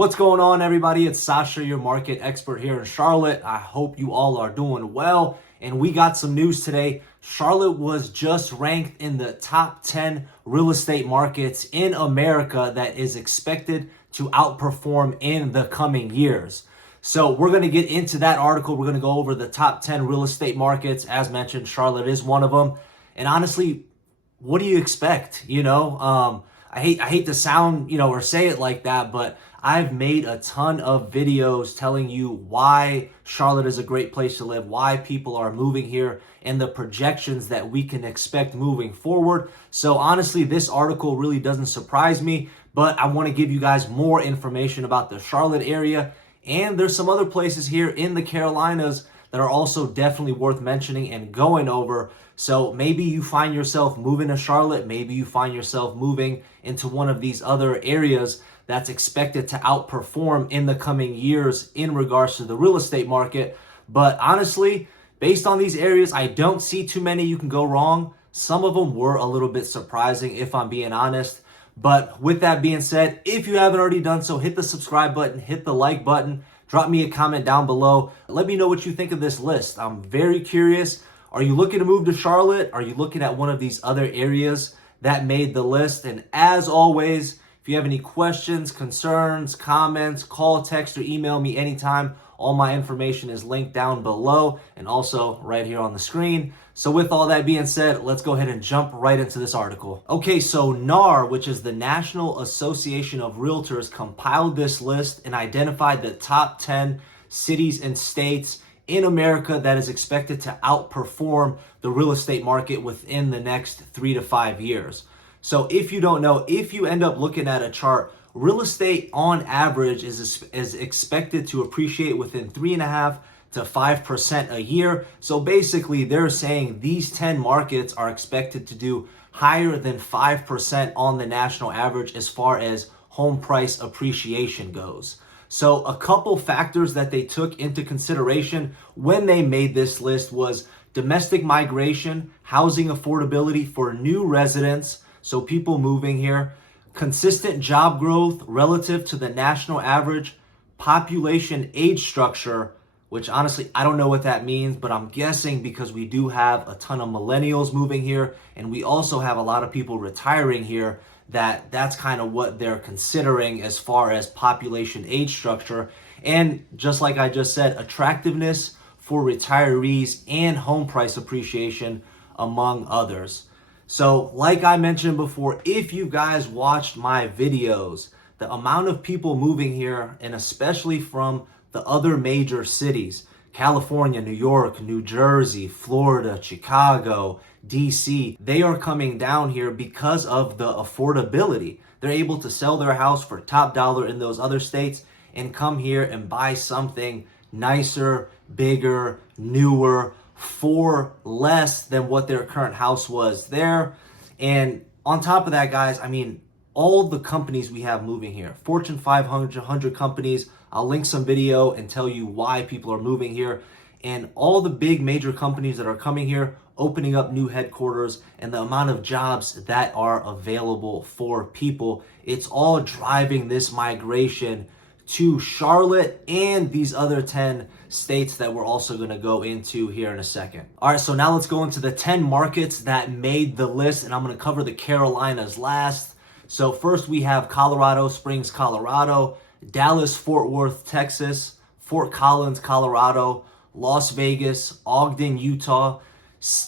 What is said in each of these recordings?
What's going on, everybody? It's Sasha, your market expert here in Charlotte. I hope you all are doing well. And we got some news today. Charlotte was just ranked in the top 10 real estate markets in America that is expected to outperform in the coming years. So we're going to get into that article. We're going to go over the top 10 real estate markets. As mentioned, Charlotte is one of them. And honestly, what do you expect? I hate to sound, or say it like that, but I've made a ton of videos telling you why Charlotte is a great place to live, why people are moving here, and the projections that we can expect moving forward. So honestly, this article really doesn't surprise me, but I want to give you guys more information about the Charlotte area. And there's some other places here in the Carolinas that are also definitely worth mentioning and going over. So maybe you find yourself moving to Charlotte, maybe you find yourself moving into one of these other areas that's expected to outperform in the coming years in regards to the real estate market. But honestly, based on these areas, I don't see too many you can go wrong. Some of them were a little bit surprising, if I'm being honest. But with that being said, if you haven't already done so, hit the subscribe button, hit the like button, drop me a comment down below. Let me know what you think of this list. I'm very curious. Are you looking to move to Charlotte? Are you looking at one of these other areas that made the list? And as always, if you have any questions, concerns, comments, call, text, or email me anytime. All my information is linked down below and also right here on the screen. So with all that being said, let's go ahead and jump right into this article. Okay, so NAR, which is the National Association of Realtors, compiled this list and identified the top 10 cities and states in America that is expected to outperform the real estate market within the next 3 to 5 years. So if you don't know, if you end up looking at a chart, real estate on average is expected to appreciate within 3.5 to 5% a year. So basically they're saying these 10 markets are expected to do higher than 5% on the national average as far as home price appreciation goes. So a couple factors that they took into consideration when they made this list was domestic migration, housing affordability for new residents, so people moving here, consistent job growth relative to the national average, population age structure, which honestly, I don't know what that means, but I'm guessing because we do have a ton of millennials moving here, and we also have a lot of people retiring here, that's kind of what they're considering as far as population age structure. And just like I just said, attractiveness for retirees and home price appreciation, among others. So like I mentioned before, if you guys watched my videos, the amount of people moving here, and especially from the other major cities, California, New York, New Jersey, Florida, Chicago, DC, they are coming down here because of the affordability. They're able to sell their house for top dollar in those other states and come here and buy something nicer, bigger, newer, for less than what their current house was there. And on top of that, guys, I mean, all the companies we have moving here, Fortune 500 companies, I'll link some video and tell you why people are moving here. And all the big major companies that are coming here, opening up new headquarters, and the amount of jobs that are available for people, it's all driving this migration to Charlotte and these other 10 states that we're also going to go into here in a second. All right, so now let's go into the 10 markets that made the list, and I'm going to cover the Carolinas last. So first we have Colorado Springs, Colorado, Dallas, Fort Worth, Texas, Fort Collins, Colorado, Las Vegas, Ogden, Utah,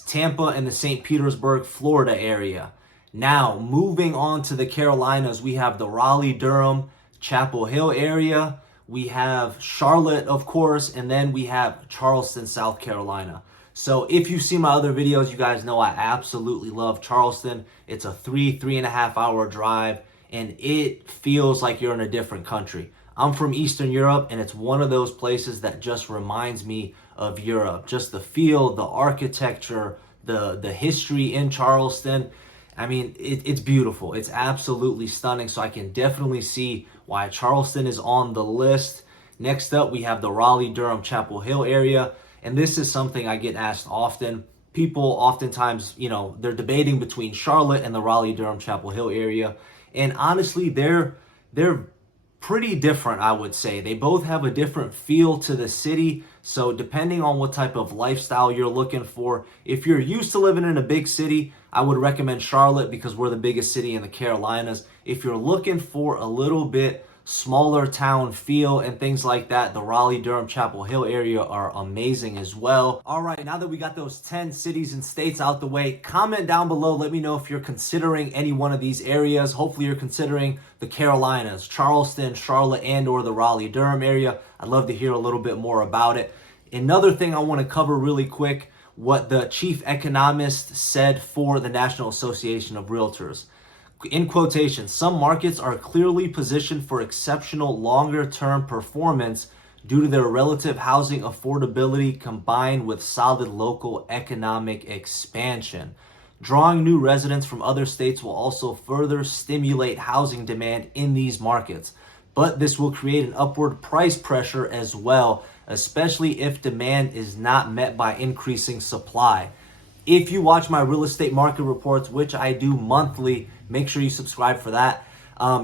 Tampa, and the St. Petersburg, Florida area. Now, moving on to the Carolinas, we have the Raleigh, Durham, Chapel Hill area. We have Charlotte, of course, and then we have Charleston, South Carolina. So if you see my other videos, you guys know I absolutely love Charleston. It's a 3.5 hour drive, and it feels like you're in a different country. I'm from Eastern Europe, and it's one of those places that just reminds me of Europe. Just the feel, the architecture, the history in Charleston. I mean, it's beautiful. It's absolutely stunning. So I can definitely see why Charleston is on the list. Next up, we have the Raleigh, Durham, Chapel Hill area. And this is something I get asked often. People oftentimes, they're debating between Charlotte and the Raleigh, Durham, Chapel Hill area. And honestly, they're pretty different, I would say. They both have a different feel to the city. So depending on what type of lifestyle you're looking for, if you're used to living in a big city, I would recommend Charlotte because we're the biggest city in the Carolinas. If you're looking for a little bit smaller town feel and things like that, the Raleigh, Durham, Chapel Hill area are amazing as well. All right, now that we got those 10 cities and states out the way, comment down below. Let me know if you're considering any one of these areas. Hopefully you're considering the Carolinas, Charleston, Charlotte, and or the Raleigh, Durham area. I'd love to hear a little bit more about it. Another thing I want to cover really quick, what the chief economist said for the National Association of Realtors. In quotation, some markets are clearly positioned for exceptional longer-term performance due to their relative housing affordability combined with solid local economic expansion. Drawing new residents from other states will also further stimulate housing demand in these markets, but this will create an upward price pressure as well, especially if demand is not met by increasing supply. If you watch my real estate market reports, which I do monthly, make sure you subscribe for that.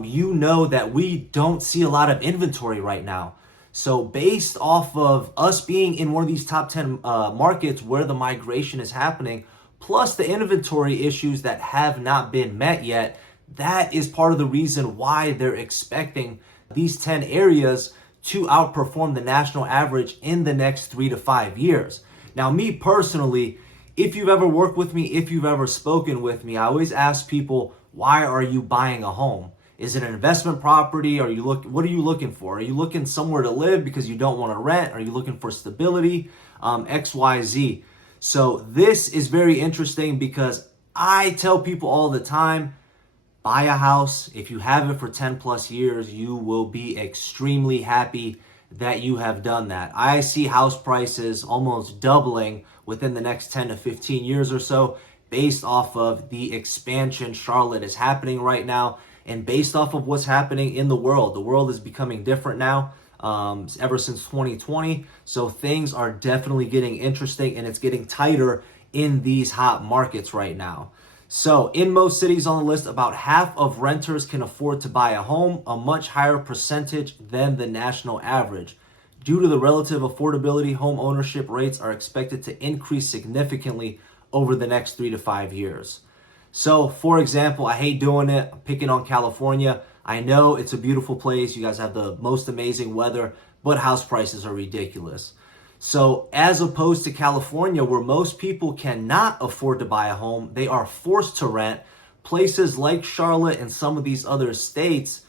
You know that we don't see a lot of inventory right now. So based off of us being in one of these top 10 markets where the migration is happening, plus the inventory issues that have not been met yet, that is part of the reason why they're expecting these 10 areas to outperform the national average in the next 3 to 5 years. Now, me personally, if you've ever worked with me, if you've ever spoken with me, I always ask people, why are you buying a home? Is it an investment property? What are you looking for? Are you looking somewhere to live because you don't want to rent? Are you looking for stability? X, Y, Z. So this is very interesting because I tell people all the time, buy a house. If you have it for 10 plus years, you will be extremely happy that you have done that. I see house prices almost doubling within the next 10 to 15 years or so based off of the expansion Charlotte is happening right now and based off of what's happening in the world. The world is becoming different now ever since 2020. So things are definitely getting interesting and it's getting tighter in these hot markets right now. So in most cities on the list, about half of renters can afford to buy a home, a much higher percentage than the national average. Due to the relative affordability, home ownership rates are expected to increase significantly over the next 3 to 5 years. So for example, I hate doing it, I'm picking on California. I know it's a beautiful place. You guys have the most amazing weather, but house prices are ridiculous. So as opposed to California, where most people cannot afford to buy a home, they are forced to rent. Places like Charlotte and some of these other states,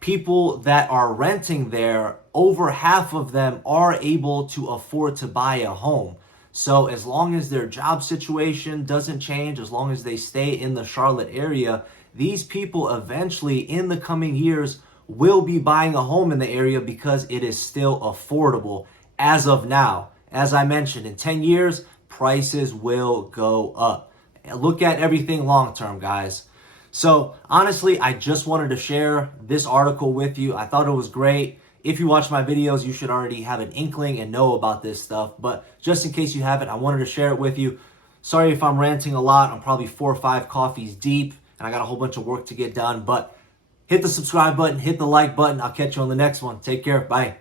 people that are renting there, over half of them are able to afford to buy a home. So as long as their job situation doesn't change, as long as they stay in the Charlotte area, these people eventually in the coming years will be buying a home in the area because it is still affordable. As of now, as I mentioned, in 10 years, prices will go up. Look at everything long term, guys. So honestly, I just wanted to share this article with you. I thought it was great. If you watch my videos, you should already have an inkling and know about this stuff. But just in case you haven't, I wanted to share it with you. Sorry if I'm ranting a lot. I'm probably 4 or 5 coffees deep and I got a whole bunch of work to get done. But hit the subscribe button, hit the like button. I'll catch you on the next one. Take care. Bye.